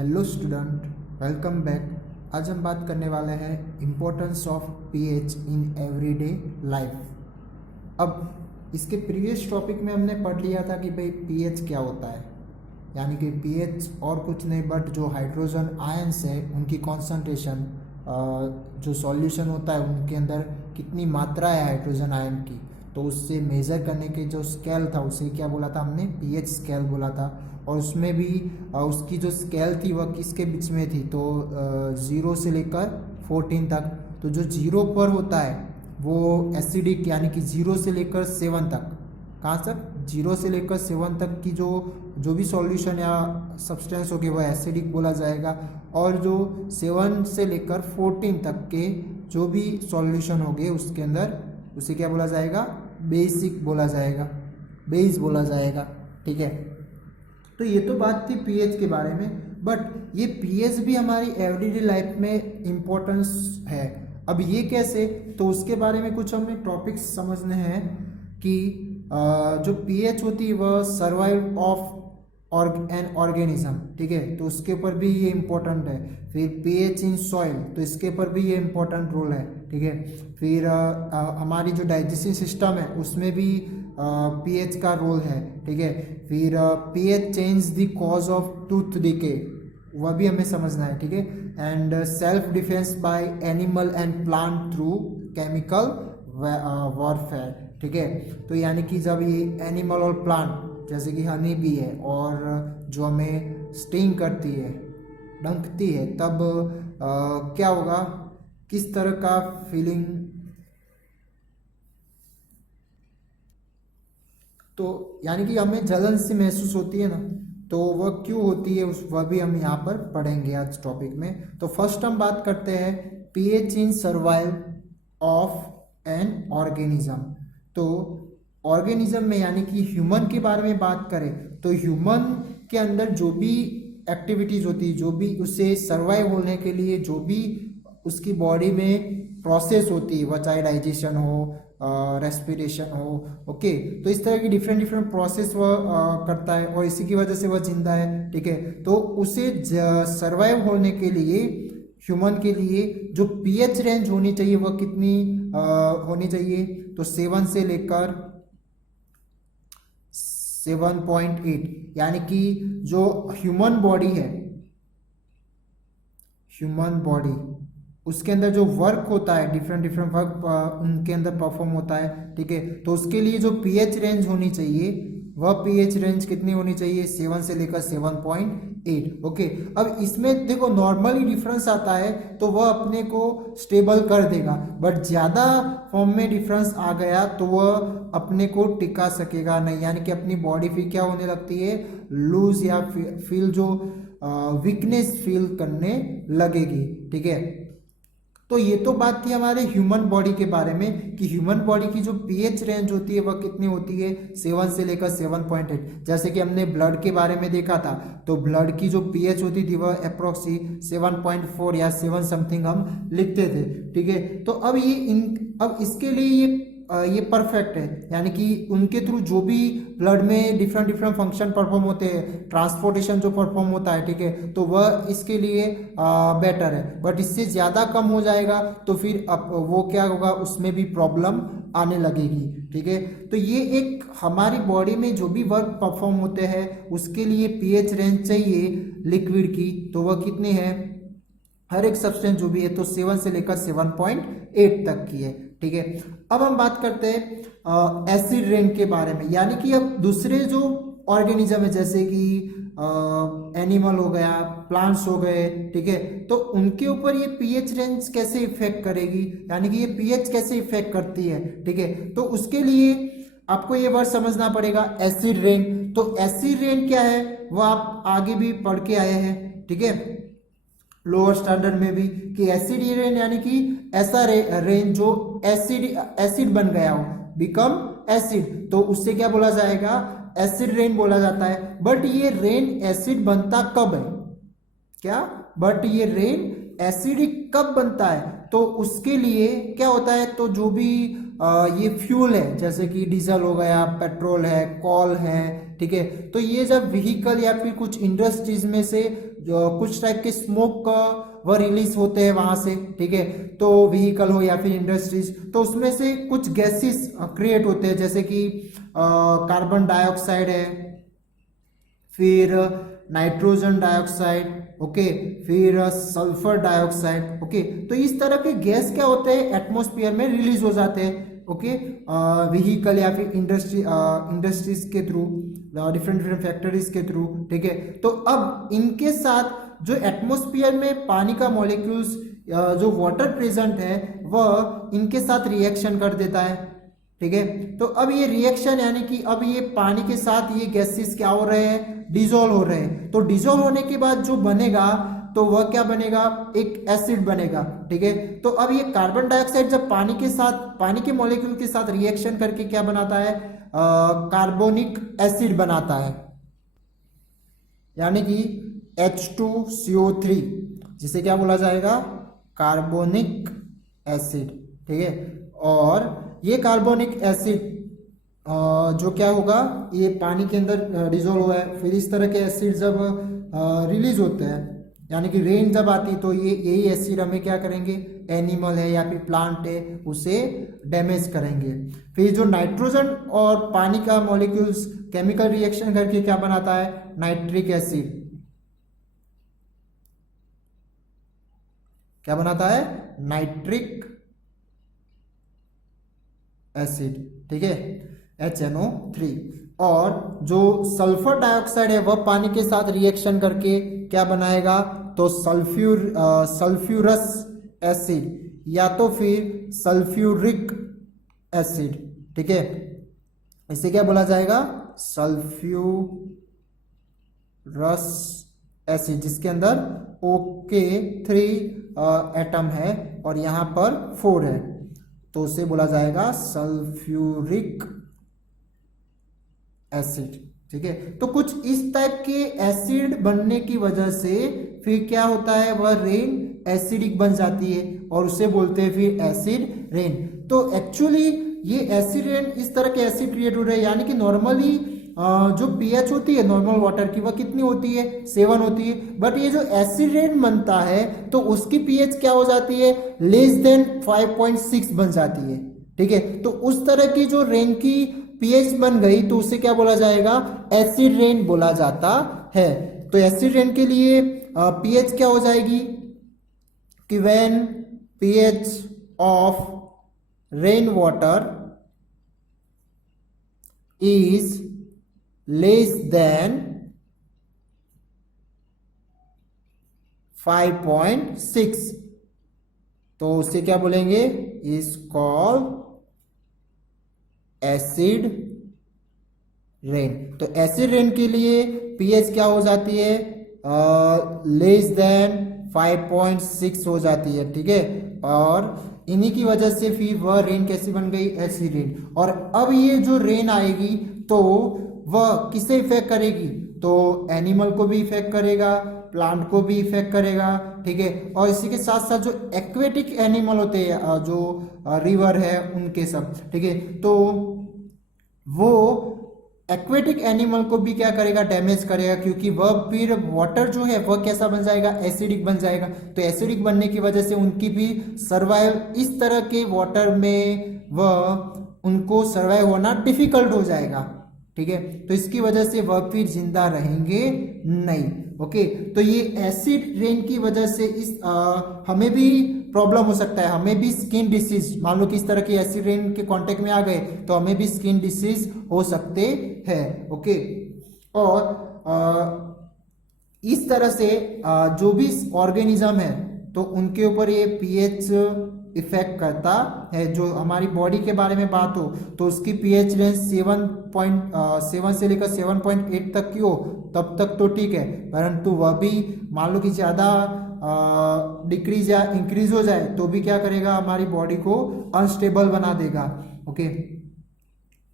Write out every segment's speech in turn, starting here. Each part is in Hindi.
Hello student, welcome back. आज हम बात करने वाले हैं importance of pH in everyday life. अब इसके प्रीवियस टॉपिक में हमने पढ़ लिया था कि भाई पीएच क्या होता है, यानी कि पीएच और कुछ नहीं बट जो हाइड्रोजन आयंस है उनकी कॉन्सेंट्रेशन, जो सॉल्यूशन होता है उनके अंदर कितनी मात्रा है हाइड्रोजन आयन की, तो उससे मेज़र करने के जो स्केल था उसे क्या बोला था हमने, पीएच स्केल बोला था। और उसमें भी उसकी जो स्केल थी वह किसके बीच में थी, तो 0 से लेकर 14 तक। तो जो 0 पर होता है वो एसिडिक, यानी कि 0 से लेकर 7 तक, कहाँ तक, 0 से लेकर 7 तक की जो भी सॉल्यूशन या सब्सटेंस होगी वह एसिडिक बोला जाएगा। और जो 7 से लेकर 14 तक के जो भी सॉल्यूशन होंगे उसके अंदर उसे क्या बोला जाएगा, बेसिक बोला जाएगा, बेस बोला जाएगा। ठीक है, तो ये तो बात थी पीएच के बारे में, बट ये पीएच भी हमारी एवरीडे लाइफ में इम्पोर्टेंस है। अब ये कैसे, तो उसके बारे में कुछ हमें टॉपिक्स समझने हैं कि जो पीएच होती है वह सर्वाइव ऑफ एन ऑर्गेनिज्म। ठीक है, तो उसके ऊपर भी ये इम्पोर्टेंट है। फिर पीएच इन सॉइल, तो इसके ऊपर भी ये इम्पोर्टेंट रोल है। ठीक है, फिर हमारी जो डाइजेस्टिव सिस्टम है उसमें भी पीएच का रोल है। ठीक है, फिर pH change the cause of tooth decay, वह भी हमें समझना है। ठीक है, and self defence bye animal and plant through chemical warfare. ठीक है, तो यानी कि जब ये एनिमल और प्लांट जैसे कि हनी बी है और जो हमें स्टिंग करती है, डंकती है, तब क्या होगा, किस तरह का फीलिंग, तो यानी कि हमें जलन सी महसूस होती है ना, तो वह क्यों होती है वह भी हम यहाँ पर पढ़ेंगे आज टॉपिक में। तो फर्स्ट हम बात करते हैं pH in survive of an organism. तो ऑर्गेनिज्म में यानी कि ह्यूमन के बारे में बात करें तो ह्यूमन के अंदर जो भी एक्टिविटीज होती है, जो भी उसे सर्वाइव होने के लिए जो भी उसकी बॉडी में प्रोसेस होती है, वह चाहे डाइजेशन हो, रेस्पिरेशन हो, ओके, तो इस तरह की डिफरेंट डिफरेंट प्रोसेस वह करता है और इसी की वजह से वह जिंदा है। ठीक है, तो उसे सर्वाइव होने के लिए ह्यूमन के लिए जो पीएच रेंज होनी चाहिए वह कितनी होनी चाहिए, तो 7 से लेकर 7.8, यानी कि जो ह्यूमन बॉडी है, ह्यूमन बॉडी उसके अंदर जो वर्क होता है, डिफरेंट डिफरेंट वर्क उनके अंदर परफॉर्म होता है। ठीक है, तो उसके लिए जो पीएच रेंज होनी चाहिए वह पीएच रेंज कितनी होनी चाहिए, 7 से लेकर 7.8। ओके, अब इसमें देखो नॉर्मली डिफरेंस आता है तो वह अपने को स्टेबल कर देगा, बट ज़्यादा फॉर्म में डिफरेंस आ गया तो वह अपने को टिका सकेगा नहीं, यानी कि अपनी बॉडी फिर क्या होने लगती है, लूज या फील जो वीकनेस फील करने लगेगी। ठीक है, तो ये तो बात थी हमारे ह्यूमन बॉडी के बारे में कि ह्यूमन बॉडी की जो पीएच रेंज होती है वह कितनी होती है, 7 से लेकर 7.8। जैसे कि हमने ब्लड के बारे में देखा था, तो ब्लड की जो पीएच होती थी वह अप्रोक्सी 7.4 या 7 समथिंग हम लिखते थे। ठीक है, तो अब इसके लिए ये परफेक्ट है, यानी कि उनके थ्रू जो भी ब्लड में डिफरेंट डिफरेंट फंक्शन परफॉर्म होते हैं, ट्रांसपोर्टेशन जो परफॉर्म होता है, ठीक है, तो वह इसके लिए बेटर है। बट इससे ज़्यादा कम हो जाएगा तो फिर वो क्या होगा, उसमें भी प्रॉब्लम आने लगेगी। ठीक है, तो ये एक हमारी बॉडी में जो भी वर्क परफॉर्म होते हैं उसके लिए पीएच रेंज चाहिए लिक्विड की, तो वह कितनी है, हर एक सब्सटेंस जो भी है तो 7 से लेकर 7.8 तक की है। ठीक है, अब हम बात करते हैं एसिड रेन के बारे में, यानी कि अब दूसरे जो ऑर्गेनिज्म है जैसे कि एनिमल हो गया, प्लांट्स हो गए, ठीक है, तो उनके ऊपर ये पीएच रेंज कैसे इफेक्ट करेगी, यानी कि ये पीएच कैसे इफेक्ट करती है। ठीक है, तो उसके लिए आपको ये वर्ड समझना पड़ेगा, एसिड रेन। तो एसिड रेन क्या है वो आप आगे भी पढ़ के आए हैं। ठीक है, लोअर स्टैंडर्ड में भी कि एसिड रेन यानी कि ऐसा रेन जो एसिड बन गया हो, बिकम एसिड, तो उससे क्या बोला जाएगा, एसिड रेन बोला जाता है। बट ये रेन एसिड बनता कब है, क्या, बट ये रेन एसिडिक कब बनता है, तो उसके लिए क्या होता है, तो जो भी ये फ्यूल है, जैसे कि डीजल हो गया, पेट्रोल है, कॉल है, ठीक है। तो ये जब व्हीकल या फिर कुछ इंडस्ट्रीज में से जो कुछ टाइप के स्मोक वह रिलीज होते हैं वहां से, ठीक है, तो व्हीकल हो या फिर इंडस्ट्रीज, तो उसमें से कुछ गैसेस क्रिएट होते हैं, जैसे कि कार्बन डाइऑक्साइड है, फिर नाइट्रोजन डाइऑक्साइड, ओके, फिर सल्फर डाइऑक्साइड, ओके। तो इस तरह के गैस क्या होते हैं एटमॉस्फेयर में रिलीज हो जाते हैं, ओके, व्हीकल या फिर इंडस्ट्रीज के थ्रू, डिफरेंट डिफरेंट फैक्टरीज के थ्रू, ठीक है। तो अब इनके साथ जो एटमॉस्फेयर में पानी का मॉलिक्यूल्स जो वाटर प्रेजेंट है वह इनके साथ रिएक्शन कर देता है, ठीक है। तो अब ये रिएक्शन यानी कि अब ये पानी के साथ ये गैसेस क्या हो रहे हैं, डिजोल्व हो रहे हैं। तो डिजोल्व होने के बाद जो बनेगा तो वह क्या बनेगा, एक एसिड बनेगा, ठीक है। तो अब ये कार्बन डाइऑक्साइड जब पानी के साथ, पानी के मॉलिक्यूल के साथ रिएक्शन करके क्या बनाता है, कार्बोनिक एसिड बनाता है, यानी कि H2CO3, जिसे क्या बोला जाएगा, कार्बोनिक एसिड, ठीक है। और ये कार्बोनिक एसिड जो क्या होगा, ये पानी के अंदर डिजोल्व हुआ है, फिर इस तरह के एसिड जब रिलीज होते हैं, यानी कि रेन जब आती तो ये यही एसिड हमें क्या करेंगे, एनिमल है या फिर प्लांट है उसे डैमेज करेंगे। फिर जो नाइट्रोजन और पानी का मॉलिक्यूल्स केमिकल रिएक्शन करके क्या बनाता है, नाइट्रिक एसिड, क्या बनाता है, नाइट्रिक एसिड, ठीक है, HNO3। और जो सल्फर डाइऑक्साइड है वह पानी के साथ रिएक्शन करके क्या बनाएगा, तो सल्फ्यूरस एसिड या तो फिर सल्फ्यूरिक एसिड, ठीक है। इसे क्या बोला जाएगा, सल्फ्यूरस एसिड, जिसके अंदर OK3 एटम है और यहां पर 4 है, तो उसे बोला जाएगा सल्फ्यूरिक एसिड, ठीक है। तो कुछ इस टाइप के एसिड बनने की वजह से फिर क्या होता है, वह रेन एसिडिक बन जाती है और उसे बोलते हैं फिर एसिड रेन। तो एक्चुअली ये एसिड रेन इस तरह के एसिड क्रिएट हो रहे हैं, यानी कि नॉर्मली जो पीएच होती है नॉर्मल वाटर की वह कितनी होती है, 7 होती है, बट ये जो एसिड रेन बनता है तो उसकी पीएच क्या हो जाती है, लेस देन 5.6 बन जाती है, ठीक है। तो उस तरह की जो रेन की पीएच बन गई तो उसे क्या बोला जाएगा, एसिड रेन बोला जाता है। तो एसिड रेन के लिए पीएच क्या हो जाएगी, कि when pH of rain water is less than 5.6, तो उसे क्या बोलेंगे, इज कॉल्ड एसिड रेन। तो एसिड रेन के लिए पीएच क्या हो जाती है, लेस देन 5.6 हो जाती है, ठीक है। और इन्हीं की वजह से फिर वह रेन कैसी बन गई, एसिड रेन। और अब ये जो रेन आएगी तो वह किसे इफेक्ट करेगी, तो एनिमल को भी इफेक्ट करेगा, प्लांट को भी इफेक्ट करेगा, ठीक है। और इसी के साथ साथ जो एक्वेटिक एनिमल होते हैं, जो रिवर है उनके सब, ठीक है। तो वो एक्वेटिक एनिमल को भी क्या करेगा, डैमेज करेगा, क्योंकि वह फिर वाटर जो है वह कैसा बन जाएगा, एसिडिक बन जाएगा। तो एसिडिक बनने की वजह से उनकी भी सर्वाइव, इस तरह के वाटर में वह उनको सर्वाइव होना डिफिकल्ट हो जाएगा, ठीक है। तो इसकी वजह से वह फिर जिंदा रहेंगे नहीं, ओके। तो ये एसिड रेन की वजह से हमें भी प्रॉब्लम हो सकता है, हमें भी स्किन डिसीज, मान लो कि इस तरह की एसिड रेन के कांटेक्ट में आ गए तो हमें भी स्किन डिसीज हो सकते हैं, ओके। और इस तरह से जो भी ऑर्गेनिज्म है तो उनके ऊपर ये पीएच इफेक्ट करता है। जो हमारी बॉडी के बारे में बात हो तो उसकी पीएच रेंज 7 से लेकर 7.8 तक की हो तब तक तो ठीक है, परंतु वह भी मान लो कि ज़्यादा डिक्रीज या इंक्रीज हो जाए तो भी क्या करेगा, हमारी बॉडी को अनस्टेबल बना देगा, ओके।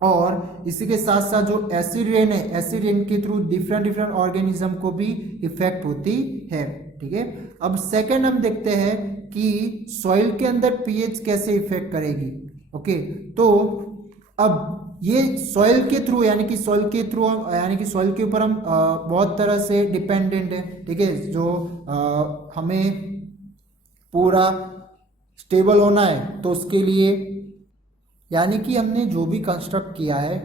और इसी के साथ साथ जो एसिड रेन है, एसिड रेन के थ्रू डिफरेंट डिफरेंट ऑर्गेनिज्म को भी इफेक्ट होती है, ठीक है। अब सेकेंड हम देखते हैं कि सॉइल के अंदर पीएच कैसे इफेक्ट करेगी। ओके, तो अब ये सॉइल के थ्रू यानी कि सॉइल के ऊपर हम बहुत तरह से डिपेंडेंट है, ठीक है। जो हमें पूरा स्टेबल होना है तो उसके लिए यानी कि हमने जो भी कंस्ट्रक्ट किया है,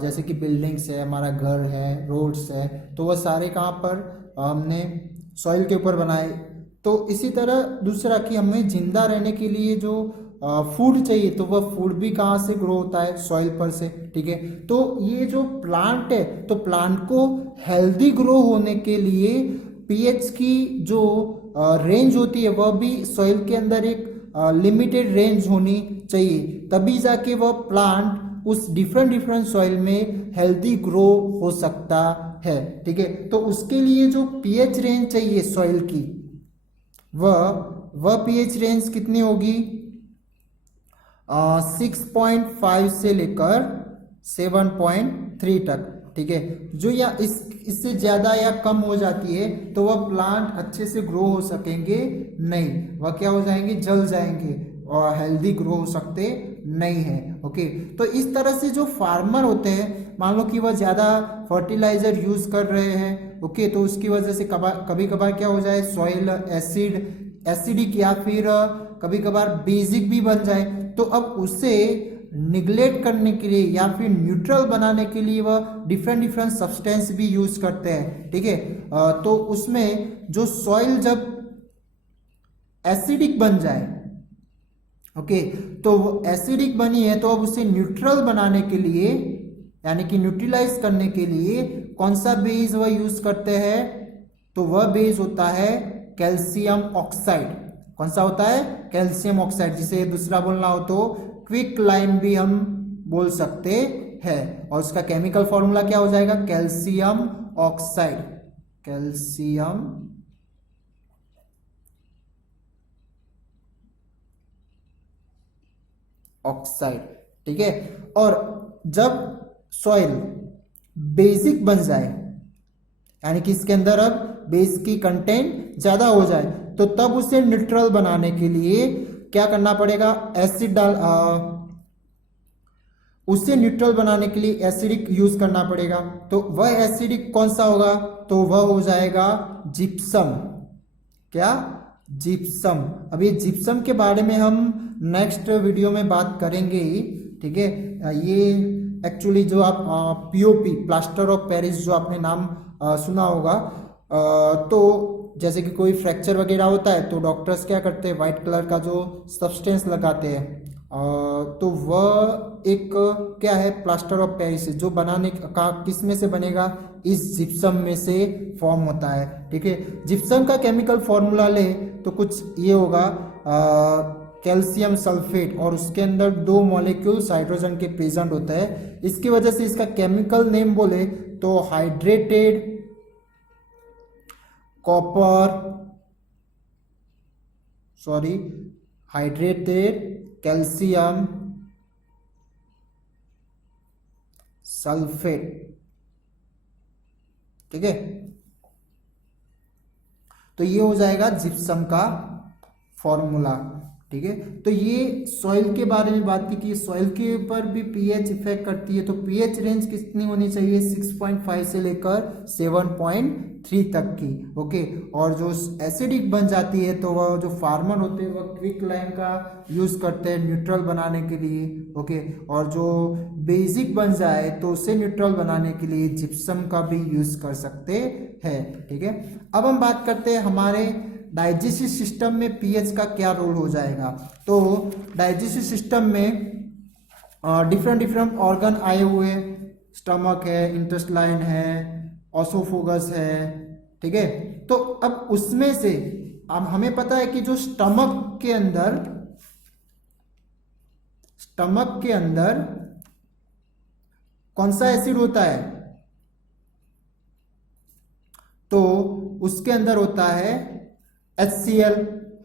जैसे कि बिल्डिंग्स है, हमारा घर है, रोड्स है, तो वह सारे कहाँ पर हमने सॉइल के ऊपर बनाए। तो इसी तरह दूसरा कि हमें जिंदा रहने के लिए जो फूड चाहिए, तो वह फूड भी कहाँ से ग्रो होता है, सॉइल पर से, ठीक है। तो ये जो प्लांट है, तो प्लांट को हेल्दी ग्रो होने के लिए पीएच की जो रेंज होती है वह भी सॉइल के अंदर एक लिमिटेड रेंज होनी चाहिए, तभी जाके वह प्लांट उस डिफरेंट सॉइल में हेल्दी ग्रो हो सकता है, ठीक है। तो उसके लिए जो पीएच रेंज चाहिए सॉइल की, वह पीएच रेंज कितनी होगी, 6.5 से लेकर 7.3 तक, ठीक है। जो या इससे ज्यादा या कम हो जाती है तो वह प्लांट अच्छे से ग्रो हो सकेंगे नहीं, वह क्या हो जाएंगे, जल जाएंगे और हेल्दी ग्रो हो सकते नहीं है, ओके। तो इस तरह से जो फार्मर होते हैं, मान लो कि वह ज्यादा फर्टिलाइजर यूज कर रहे हैं, ओके, तो उसकी वजह से कभी कभार क्या हो जाए, सॉइल एसिडिक या फिर कभी कभार बेसिक भी बन जाए, तो अब उसे निगलेक्ट करने के लिए या फिर न्यूट्रल बनाने के लिए वह डिफरेंट सब्सटेंस भी यूज करते हैं, ठीक है। तो उसमें जो सॉइल जब एसिडिक बन जाए, ओके, तो वो एसिडिक बनी है, तो अब उसे न्यूट्रल बनाने के लिए यानी कि न्यूट्रलाइज करने के लिए कौन सा बेस वह यूज करते हैं, तो वह बेस होता है कैल्शियम ऑक्साइड। कौन सा होता है, कैल्शियम ऑक्साइड, जिसे दूसरा बोलना हो तो क्विक लाइम भी हम बोल सकते हैं, और उसका केमिकल फॉर्मूला क्या हो जाएगा, कैल्शियम ऑक्साइड, कैल्शियम ऑक्साइड, ठीक है। और जब सॉइल बेसिक बन जाए यानी कि इसके अंदर अब बेस की कंटेंट ज्यादा हो जाए, तो तब उसे न्यूट्रल बनाने के लिए क्या करना पड़ेगा, एसिड उसे न्यूट्रल बनाने के लिए एसिडिक यूज करना पड़ेगा। तो वह एसिडिक कौन सा होगा, तो वह हो जाएगा जिप्सम। क्या, जिप्सम। अब ये जिप्सम के बारे में हम नेक्स्ट वीडियो में बात करेंगे ही, ठीक है। ये एक्चुअली जो आप पीओपी, प्लास्टर ऑफ पेरिस, जो आपने नाम सुना होगा, तो जैसे कि कोई फ्रैक्चर वगैरह होता है तो डॉक्टर्स क्या करते हैं, वाइट कलर का जो सब्सटेंस लगाते हैं, तो वह एक क्या है, प्लास्टर ऑफ पेरिस, जो बनाने का किस में से बनेगा, इस जिप्सम में से फॉर्म होता है, ठीक है। जिप्सम का केमिकल फॉर्मूला ले तो कुछ ये होगा, कैल्शियम सल्फेट, और उसके अंदर 2 मॉलिक्यूल्स हाइड्रोजन के प्रेजेंट होता है। इसकी वजह से इसका केमिकल नेम बोले तो हाइड्रेटेड कैल्शियम सल्फेट, ठीक है। तो ये हो जाएगा जिप्सम का फॉर्मूला, ठीक है। तो ये सॉइल के बारे में बात की कि सॉइल के ऊपर भी पीएच इफेक्ट करती है, तो पीएच रेंज कितनी होनी चाहिए, 6.5 से लेकर 7.3 तक की, ओके। और जो एसिडिक बन जाती है तो वह जो फार्मर होते हैं वह क्विक लाइम का यूज करते हैं न्यूट्रल बनाने के लिए, ओके। और जो बेसिक बन जाए तो उसे न्यूट्रल बनाने के लिए जिप्सम का भी यूज कर सकते हैं, ठीक है। अब हम बात करते हैं हमारे डाइजेस्टिव सिस्टम में पीएच का क्या रोल हो जाएगा। तो डाइजेस्टिव सिस्टम में डिफरेंट ऑर्गन आए हुए, स्टमक है, इंटेस्टाइन है, ऑसोफोगस है, ठीक है। तो अब उसमें से अब हमें पता है कि जो स्टमक के अंदर कौन सा एसिड होता है, तो उसके अंदर होता है HCl,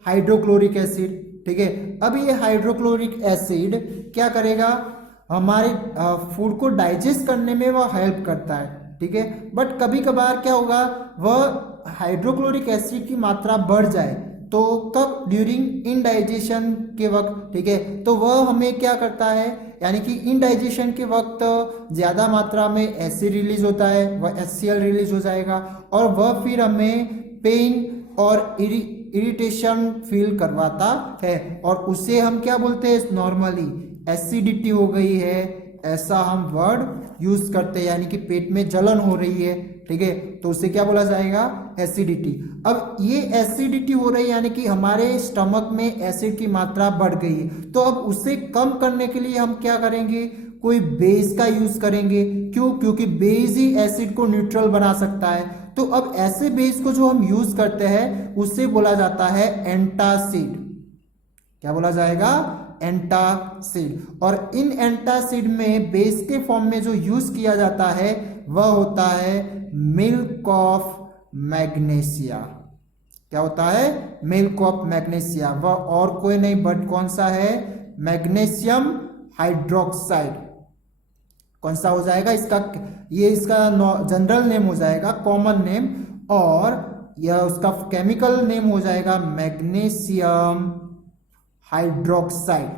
हाइड्रोक्लोरिक एसिड, ठीक है। अब ये हाइड्रोक्लोरिक एसिड क्या करेगा, हमारे फूड को डाइजेस्ट करने में वह हेल्प करता है, ठीक है। बट कभी कभार क्या होगा, वह हाइड्रोक्लोरिक एसिड की मात्रा बढ़ जाए तो कब, ड्यूरिंग इनडाइजेशन के वक्त, ठीक है। तो वह हमें क्या करता है, यानी कि इनडाइजेशन के वक्त ज्यादा मात्रा में एसिड रिलीज होता है, वह HCl रिलीज हो जाएगा और वह फिर हमें पेन और इरिटेशन फील करवाता है और उसे हम क्या बोलते हैं, नॉर्मली एसिडिटी हो गई है, ऐसा हम वर्ड यूज करते हैं, यानी कि पेट में जलन हो रही है, ठीक है, तो उसे क्या बोला जाएगा, एसिडिटी। अब ये एसिडिटी हो रही है यानी कि हमारे स्टमक में एसिड की मात्रा बढ़ गई है, तो अब उसे कम करने के लिए हम क्या करेंगे, कोई बेस का यूज करेंगे। क्यों, क्योंकि बेस ही एसिड को न्यूट्रल बना सकता है। तो अब ऐसे बेस को जो हम यूज करते हैं उसे बोला जाता है एंटासिड। क्या बोला जाएगा, एंटासिड। और इन एंटासिड में बेस के फॉर्म में जो यूज किया जाता है वह होता है मिल्क ऑफ मैग्नीशिया। क्या होता है, मिल्क ऑफ मैग्नीशिया। वह और कोई नहीं बट कौन सा है, मैग्नीशियम हाइड्रोक्साइड। कौन सा हो जाएगा इसका, ये इसका जनरल नेम हो जाएगा, कॉमन नेम, और यह उसका केमिकल नेम हो जाएगा मैग्नीशियम हाइड्रोक्साइड।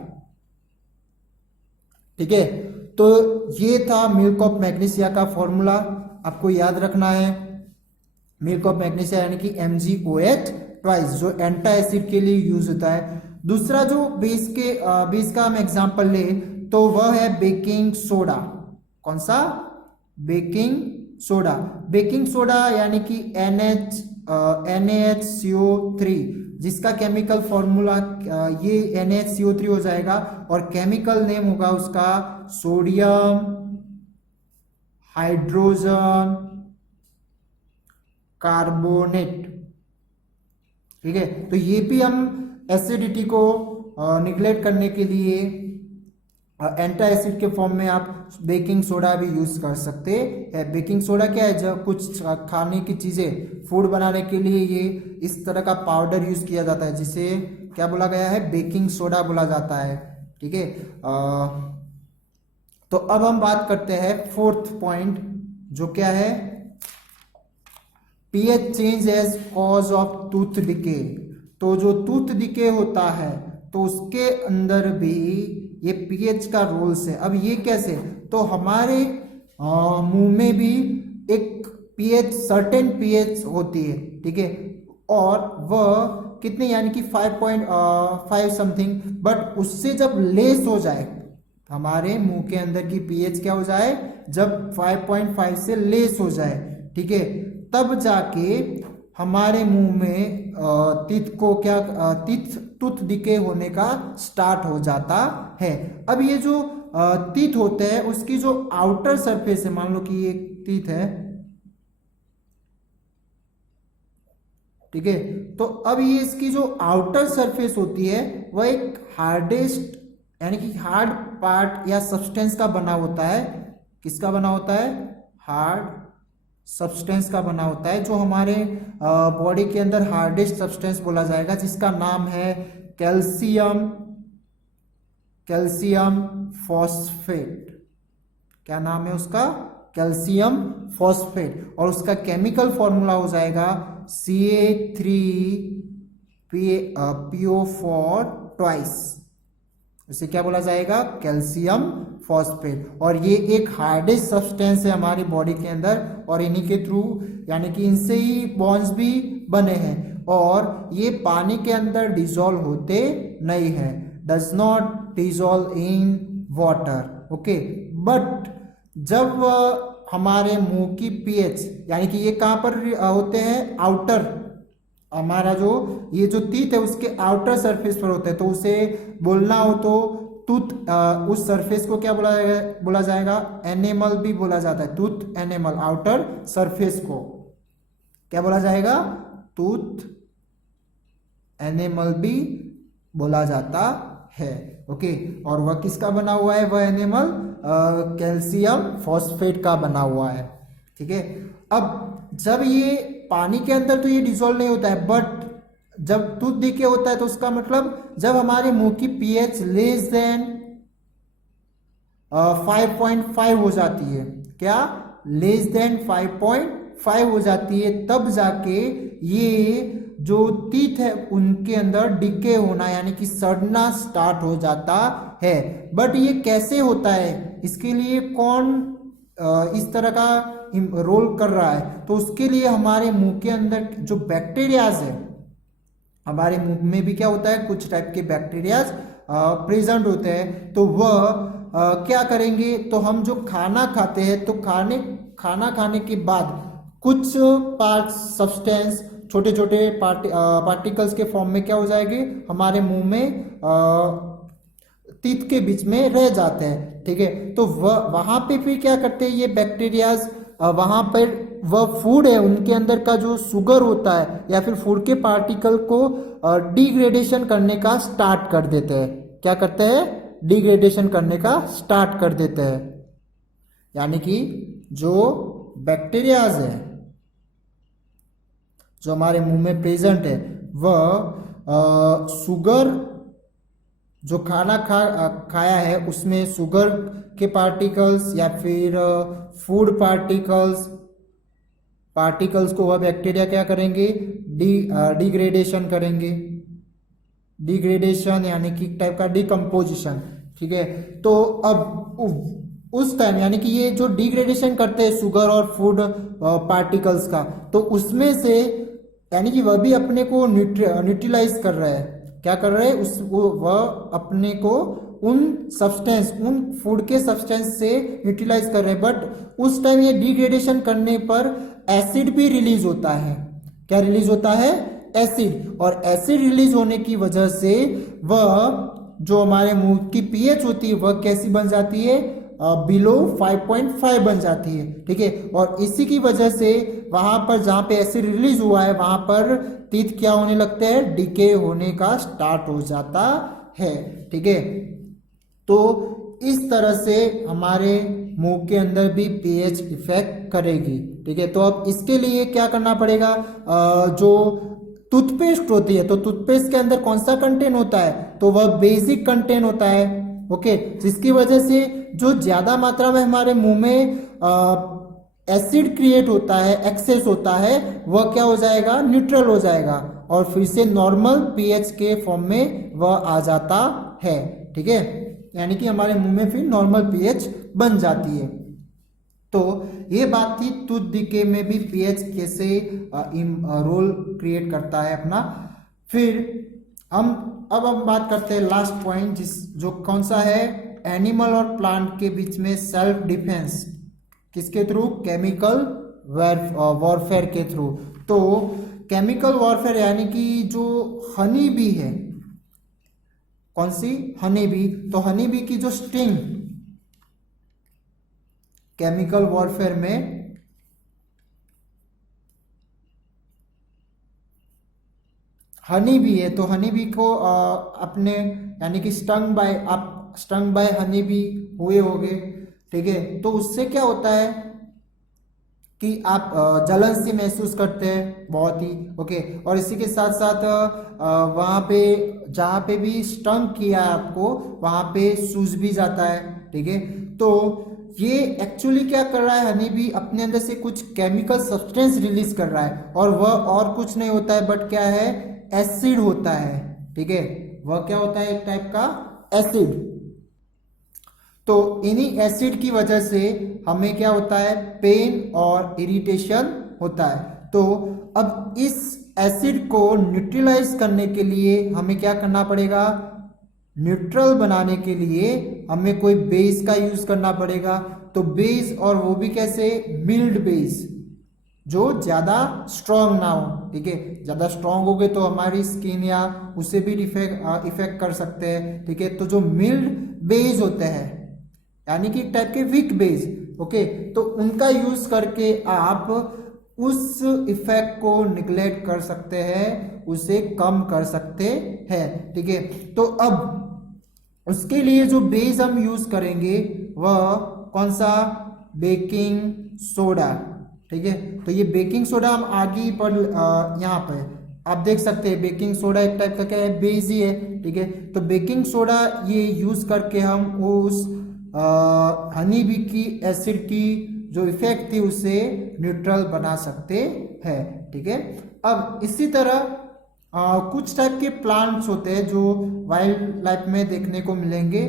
ठीक है, तो ये था मिल्क ऑफ मैग्नीशिया का फॉर्मूला, आपको याद रखना है। मिल्क ऑफ मैग्नीशिया यानी कि MgOH ट्वाइस, जो एंटा एसिड के लिए यूज होता है। दूसरा जो बेस का हम एग्जांपल ले तो वह है बेकिंग सोडा। कौन सा, बेकिंग सोडा। बेकिंग सोडा यानी कि NaHCO3, जिसका केमिकल फॉर्मूला ये NaHCO3 हो जाएगा और केमिकल नेम होगा उसका सोडियम हाइड्रोजन कार्बोनेट। ठीक है, तो ये भी हम एसिडिटी को निगलेक्ट करने के लिए एंटा एसिड के फॉर्म में आप बेकिंग सोडा भी यूज कर सकते हैं। बेकिंग सोडा क्या है, जब कुछ खाने की चीजें, फूड बनाने के लिए ये इस तरह का पाउडर यूज किया जाता है जिसे क्या बोला गया है, बेकिंग सोडा बोला जाता है। ठीक है, तो अब हम बात करते हैं फोर्थ पॉइंट, जो क्या है, pH change as cause of tooth decay. तो जो टूथ डिके होता है तो उसके अंदर भी ये pH का रोल्स है। अब ये कैसे, तो हमारे मुंह में भी एक pH, सर्टेन pH होती है, ठीक है, और वह कितने, यानी कि 5.5 समथिंग, बट उससे जब लेस हो जाए, हमारे मुंह के अंदर की pH क्या हो जाए, जब 5.5 से लेस हो जाए, ठीक है, तब जाके हमारे मुंह में टीथ को क्या, टूथ डिके होने का स्टार्ट हो जाता है। अब ये जो टीथ होते हैं उसकी जो आउटर सरफेस है, मान लो कि ये टीथ है, ठीक है, तो अब ये इसकी जो आउटर सरफेस होती है वह एक हार्डेस्ट, यानी कि हार्ड पार्ट या सब्सटेंस का बना होता है। किसका बना होता है, हार्ड सब्सटेंस का बना होता है, जो हमारे बॉडी के अंदर हार्डेस्ट सब्सटेंस बोला जाएगा, जिसका नाम है कैल्शियम फॉस्फेट। क्या नाम है उसका, कैल्शियम फॉस्फेट, और उसका केमिकल फॉर्मूला हो जाएगा Ca3PO4 ट्वाइस। इसे क्या बोला जाएगा, कैल्शियम फॉस्फेट। और ये एक हार्डेस्ट सब्सटेंस है हमारी बॉडी के अंदर, और इन्हीं के थ्रू, यानी कि इनसे ही बॉन्ड्स भी बने हैं, और ये पानी के अंदर डिसॉल्व होते नहीं है, does not dissolve in water. Okay, but जब हमारे मुंह की pH, यानी कि ये कहां पर होते हैं, आउटर, हमारा जो ये जो टीथ है उसके आउटर सरफेस पर होता है, तो उसे बोलना हो तो टूथ, उस सरफेस को क्या बोला जाएगा, एनेमल भी बोला जाता है। टूथ एनेमल, आउटर सरफेस को क्या बोला जाएगा, टूथ एनेमल भी बोला जाता है। ओके, और वह किसका बना हुआ है, वह एनेमल कैल्शियम फॉस्फेट का बना हुआ है। ठीक है, अब जब ये पानी के अंदर तो ये डिसॉल्व नहीं होता है, बट जब टूथ डिके होता है तो उसका मतलब जब हमारे मुंह की pH लेस देन 5.5 हो जाती है, क्या, लेस देन 5.5 हो जाती है, तब जाके ये जो टीथ है उनके अंदर डिके होना यानी कि सड़ना स्टार्ट हो जाता है। बट ये कैसे होता है, इसके लिए कौन इस तरह का रोल कर रहा है, तो उसके लिए हमारे मुंह के अंदर जो बैक्टीरियाज है, हमारे मुंह में भी क्या होता है, कुछ टाइप के बैक्टीरियाज प्रेजेंट होते हैं। तो वह क्या करेंगे, तो हम जो खाना खाते हैं तो खाना खाने के बाद कुछ पार्ट सब्सटेंस छोटे छोटे पार्टिकल्स के फॉर्म में क्या हो जाएंगे, हमारे मुंह में टीथ के बीच में रह जाते हैं। ठीक है, तो वहां पे फिर क्या करते हैं ये बैक्टीरियाज, वहां पर वह फूड है उनके अंदर का जो शुगर होता है या फिर फूड के पार्टिकल को डिग्रेडेशन करने का स्टार्ट कर देते हैं। क्या करते हैं, डिग्रेडेशन करने का स्टार्ट कर देते हैं। यानी कि जो बैक्टीरियाज है जो हमारे मुंह में प्रेजेंट है, वह शुगर जो खाना खाया है उसमें शुगर के पार्टिकल्स या फिर फूड पार्टिकल्स को वह बैक्टीरिया क्या करेंगे, डिग्रेडेशन करेंगे। डिग्रेडेशन यानी कि टाइप का डिकम्पोजिशन। ठीक है, तो अब उस टाइम यानी कि ये जो डिग्रेडेशन करते हैं शुगर और फूड पार्टिकल्स का, तो उसमें से यानी कि वह भी अपने को न्यूट्रलाइज कर रहा है। क्या कर रहे हैं, वह अपने को उन फूड के सब्सटेंस से यूटिलाइज कर रहे हैं। बट उस टाइम ये डिग्रेडेशन करने पर एसिड भी रिलीज होता है। क्या रिलीज होता है, एसिड। और एसिड रिलीज होने की वजह से वह जो हमारे मुंह की पीएच होती है वह कैसी बन जाती है, बिलो 5.5 बन जाती है। ठीक है, और इसी की वजह से वहां पर जहां पे एसिड रिलीज हुआ है वहां पर टीथ क्या होने लगते हैं, डिके होने का स्टार्ट हो जाता है। ठीक है, तो इस तरह से हमारे मुंह के अंदर भी पीएच इफेक्ट करेगी। ठीक है, तो अब इसके लिए क्या करना पड़ेगा, जो टूथपेस्ट होती है तो टूथपेस्ट के अंदर कौन सा कंटेंट होता है, तो वह बेसिक कंटेंट होता है। ओके, जिसकी वजह से जो ज्यादा मात्रा में हमारे मुंह में एसिड क्रिएट होता है, एक्सेस होता है, वह क्या हो जाएगा, न्यूट्रल हो जाएगा और फिर से नॉर्मल पीएच के फॉर्म में वह आ जाता है। ठीक है, यानी कि हमारे मुंह में फिर नॉर्मल पीएच बन जाती है। तो ये बात थी टूथ डिके में भी पीएच कैसे रोल क्रिएट करता है अपना। फिर अब हम बात करते हैं लास्ट पॉइंट, जो कौन सा है, एनिमल और प्लांट के बीच में सेल्फ डिफेंस किसके थ्रू, केमिकल वॉरफेयर के थ्रू। तो केमिकल वॉरफेयर यानी कि जो हनी बी है, कौन सी, हनी बी, तो हनी बी की जो स्टिंग, केमिकल वॉरफेयर में हनी बी है, तो हनी बी को अपने यानी कि स्टंग बाय हनी बी हुए होंगे। ठीक है, तो उससे क्या होता है कि आप जलन सी महसूस करते हैं बहुत ही। ओके, और इसी के साथ साथ वहां पे जहां पे भी स्टंग किया है आपको वहां पे सूज भी जाता है। ठीक है, तो ये एक्चुअली क्या कर रहा है, हनी बी अपने अंदर से कुछ केमिकल सब्सटेंस रिलीज कर रहा है और वह और कुछ नहीं होता है बट क्या है, एसिड होता है। ठीक है, वह क्या होता है, एक टाइप का एसिड। तो इन्हीं एसिड की वजह से हमें क्या होता है, पेन और इरिटेशन होता है। तो अब इस एसिड को न्यूट्रलाइज करने के लिए हमें क्या करना पड़ेगा, न्यूट्रल बनाने के लिए हमें कोई बेस का यूज करना पड़ेगा। तो बेस, और वो भी कैसे, मिल्ड बेस, जो ज्यादा स्ट्रॉन्ग ना हो। ठीक है, ज्यादा स्ट्रॉन्ग हो गए तो हमारी स्किन या उसे भी इफेक्ट कर सकते हैं। ठीक है, तो जो मिल्ड बेस होते हैं यानी कि टाइप के वीक बेस, ओके, तो उनका यूज करके आप उस इफेक्ट को निगलेक्ट कर सकते हैं, उसे कम कर सकते हैं। ठीक है, तो अब उसके लिए जो बेस हम यूज करेंगे वह कौन सा, बेकिंग सोडा। ठीक है, तो ये बेकिंग सोडा हम आगे पर यहाँ पे आप देख सकते हैं, बेकिंग सोडा एक टाइप का क्या है, बेस ही है। ठीक है, तो बेकिंग सोडा ये यूज करके हम उस हनी बी की एसिड की जो इफेक्ट थी उसे न्यूट्रल बना सकते हैं। ठीक है, अब इसी तरह कुछ टाइप के प्लांट्स होते हैं जो वाइल्ड लाइफ में देखने को मिलेंगे,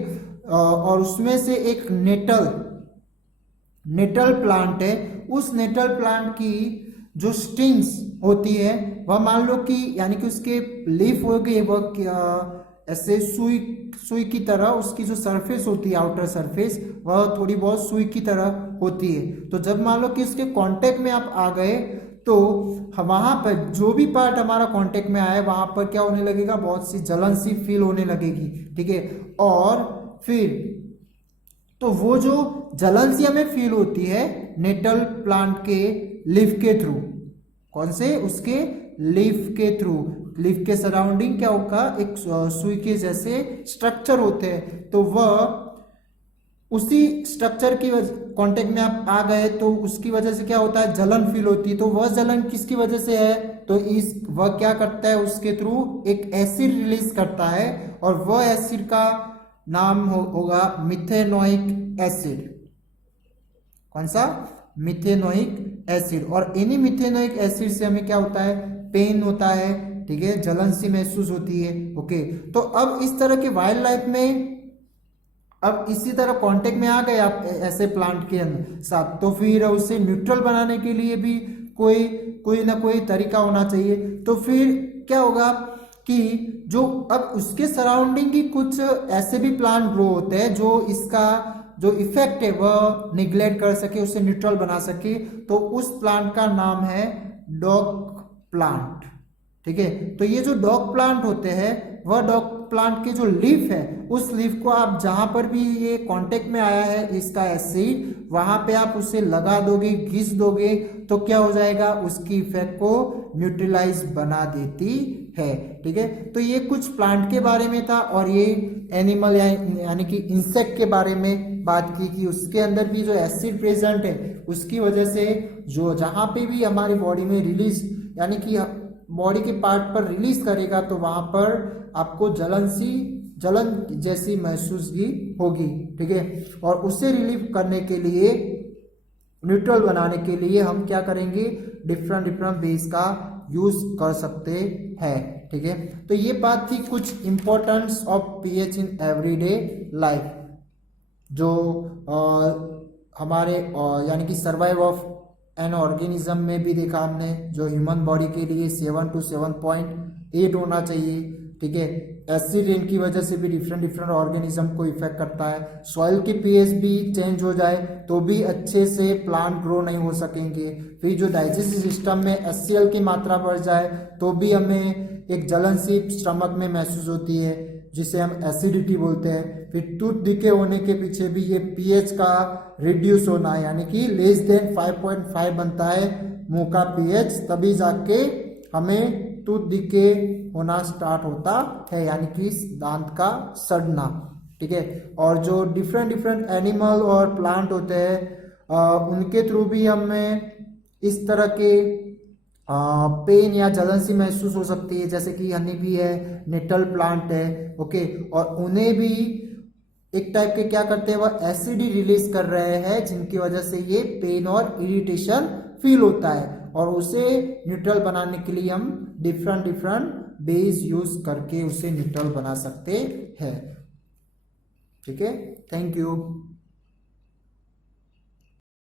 और उसमें से एक नेटल प्लांट है। उस नेटल प्लांट की जो स्टिंग्स होती है वह मान लो कि यानी कि उसके लीफ हो गए वह ऐसे सुई की तरह, उसकी जो सरफेस होती है आउटर सरफेस वह थोड़ी बहुत सुई की तरह होती है। तो जब मान लो कि उसके कांटेक्ट में आप आ गए तो वहां पर जो भी पार्ट हमारा कांटेक्ट में आया वहां पर क्या होने लगेगा, बहुत सी जलन सी फील होने लगेगी, ठीक है। और फिर तो वो जो जलन सी हमें फील होती है नेटल प्लांट के लीफ के थ्रू, कौन से, उसके लीफ के थ्रू, लीफ के सराउंडिंग क्या होगा, एक सुई के जैसे स्ट्रक्चर होते हैं, तो वह उसी स्ट्रक्चर की कांटेक्ट में आप आ गए तो उसकी वजह से क्या होता है, जलन फील होती है। तो वह जलन किसकी वजह से है, तो वह क्या करता है, उसके थ्रू एक एसिड रिलीज करता है, और वह एसिड का नाम होगा मिथेनोइक एसिड। कौन सा, मिथेनोइक एसिड। और इन्हीं मिथेनोइक एसिड से हमें क्या होता है, पेन होता है, ठीक है, जलन सी महसूस होती है। ओके, तो अब इस तरह के वाइल्ड लाइफ में अब इसी तरह कांटेक्ट में आ गए आप ऐसे प्लांट के साथ, तो फिर उसे न्यूट्रल बनाने के लिए भी कोई ना कोई तरीका होना चाहिए। तो फिर क्या होगा कि जो अब उसके सराउंडिंग की कुछ ऐसे भी प्लांट ग्रो होते हैं जो इसका जो इफेक्ट है वह निग्लेक्ट कर सके, उसे न्यूट्रल बना सके। तो उस प्लांट का नाम है डॉग प्लांट, ठीक है। तो ये जो डॉग प्लांट होते हैं वह डॉग प्लांट के जो लीफ है उस लीफ को आप जहां पर भी ये कांटेक्ट में आया है इसका एसिड, वहां पे आप उसे लगा दोगे, घिस दोगे, तो क्या हो जाएगा, उसकी इफेक्ट को न्यूट्रलाइज बना देती है, ठीक है। तो ये कुछ प्लांट के बारे में था, और ये एनिमल यानी कि इंसेक्ट के बारे में बात की कि उसके अंदर भी जो एसिड प्रेजेंट है उसकी वजह से जो जहां पे भी हमारी बॉडी में रिलीज यानी कि बॉडी के पार्ट पर रिलीज करेगा तो वहां पर आपको जलन जैसी महसूस भी होगी, ठीक है। और उसे रिलीव करने के लिए, न्यूट्रल बनाने के लिए हम क्या करेंगे, डिफरेंट बेस का यूज कर सकते हैं, ठीक है। तो ये बात थी कुछ importance of pH in everyday life, जो हमारे यानी कि सर्वाइव ऑफ एन ऑर्गेनिज्म में भी देखा हमने, जो ह्यूमन बॉडी के लिए 7 to 7.8 होना चाहिए, ठीक है। एसिड रेन की वजह से भी डिफरेंट ऑर्गेनिज्म को इफेक्ट करता है। सॉइल की पीएच भी चेंज हो जाए तो भी अच्छे से प्लांट ग्रो नहीं हो सकेंगे। फिर जो डाइजेस्टिव सिस्टम में HCl की मात्रा बढ़ जाए तो भी हमें एक जलन सी स्टमक में महसूस होती है जिसे हम एसिडिटी बोलते हैं। फिर टूथ डिके होने के पीछे भी ये पीएच का रिड्यूस होना, यानी कि लेस देन 5.5 बनता है मुंह का पीएच, तभी जाके हमें टूथ डिके होना स्टार्ट होता है, यानी कि दांत का सड़ना, ठीक है। और जो डिफरेंट एनिमल और प्लांट होते हैं उनके थ्रू भी हमें इस तरह के पेन या जलन सी महसूस हो सकती है, जैसे कि हनी भी है, नेटल प्लांट है, ओके। और उन्हें भी एक टाइप के क्या करते हैं, वह एसिड रिलीज कर रहे हैं जिनकी वजह से ये पेन और इरिटेशन फील होता है, और उसे न्यूट्रल बनाने के लिए हम डिफरेंट बेस यूज करके उसे न्यूट्रल बना सकते हैं, ठीक है। Thank you.